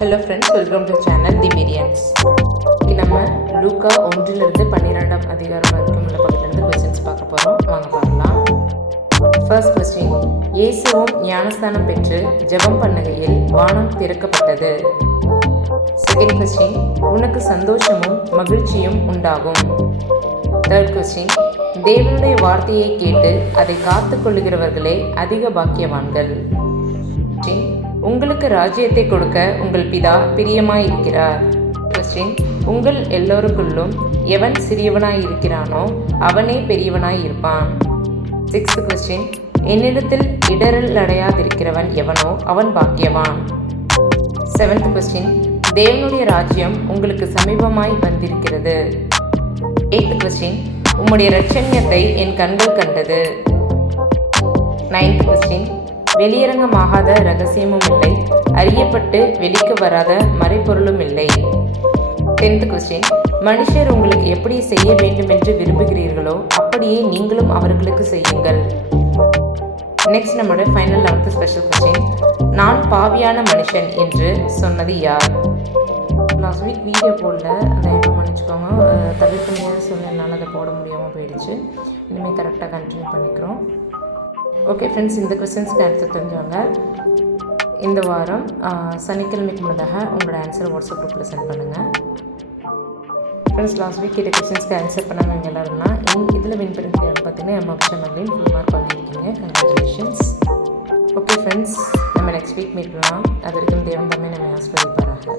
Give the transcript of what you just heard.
Hello friends, welcome to channel the Priyans. இன்றைக்கி நம்ம லூக்கா 1-12 அதிகாரம் வரைக்கும் உள்ள பக்கத்துலேருந்து கொஸ்டின்ஸ் பார்க்க போகிறோம். வாங்க பார்க்கலாம். ஃபர்ஸ்ட் கொஸ்டின், இயேசுவும் ஞானஸ்தானம் பெற்று ஜெபம் பண்ணுகையில் வானம் திறக்கப்பட்டது. செகண்ட் கொஸ்டின், உனக்கு சந்தோஷமும் மகிழ்ச்சியும் உண்டாகும். தேர்ட் கொஸ்டின், தேவனுடைய வார்த்தையை கேட்டு அதை காத்து கொள்ளுகிறவர்களே அதிக பாக்கியவான்கள். உங்களுக்கு ராஜ்யத்தை கொடுக்க உங்கள் பிதா பிரியமாய் இருக்கிறார். கொஸ்டின், உங்கள் எல்லோருக்குள்ளும் எவன் சிறியவனாய் இருக்கிறானோ அவனே பெரியவனாய் இருப்பான். சிக்ஸ்த் கொஸ்டின், என்னிடத்தில் இடரல் அடையாதிருக்கிறவன் எவனோ அவன் பாக்கியவான். செவன்த் கொஸ்டின், தேவனுடைய ராஜ்யம் உங்களுக்கு சமீபமாய் வந்திருக்கிறது. எய்த் கொஸ்டின், உம்முடைய இரட்சண்யத்தை என் கண்கள் கண்டது. நைன்த் கொஸ்டின், வெளியரங்கமாகாத இரகசியமும் இல்லை, அறியப்பட்டு வெளிக்கு வராத மறைப்பொருளும் இல்லை. டென்த் கொஸ்டின், மனுஷர் உங்களுக்கு எப்படி செய்ய வேண்டும் என்று விரும்புகிறீர்களோ அப்படியே நீங்களும் அவர்களுக்கு செய்யுங்கள். நெக்ஸ்ட் நம்மளோட ஃபைனல் 11th ஸ்பெஷல் கொஸ்டின், நான் பாவியான மனுஷன் என்று சொன்னது யார்? லாஸ்ட் வீக் வீடியோ போடல, அதை எப்போ மன்னிச்சுக்கோங்க. தவிர்க்க முடியாத சூழ்நிலைனால அதை போட முடியாமல் போயிடுச்சு. இனிமேல் கரெக்டாக கண்டினியூ பண்ணிக்கிறோம். ஓகே ஃப்ரெண்ட்ஸ், இந்த கொஸ்டின்ஸ்க்கு ஆன்சர் தெரிஞ்சவங்க இந்த வாரம் சனிக்கிழமைக்கு முன்னதாக உங்களோட ஆன்சரை வாட்ஸ்அப் குரூப்பில் சென்ட் பண்ணுங்கள். ஃப்ரெண்ட்ஸ், லாஸ்ட் வீக் கேட்ட கொஸ்டின்ஸ்க்கு ஆன்சர் பண்ணாமல் எல்லாருன்னா இதில் வின் பண்ணிக்கிறேன் பார்த்தீங்கன்னா எம்ஆப்ஷன் அப்படின்னு ஃபுல் மார்க் பண்ணியிருக்கீங்க. கங்க்ராச்சுலேஷன்ஸ். ஓகே ஃப்ரெண்ட்ஸ், நம்ம நெக்ஸ்ட் வீக் மீட் பண்ணலாம். அது வரைக்கும் தேவன் தாமே நம்ம ஆஸ்வதிப்பாராக.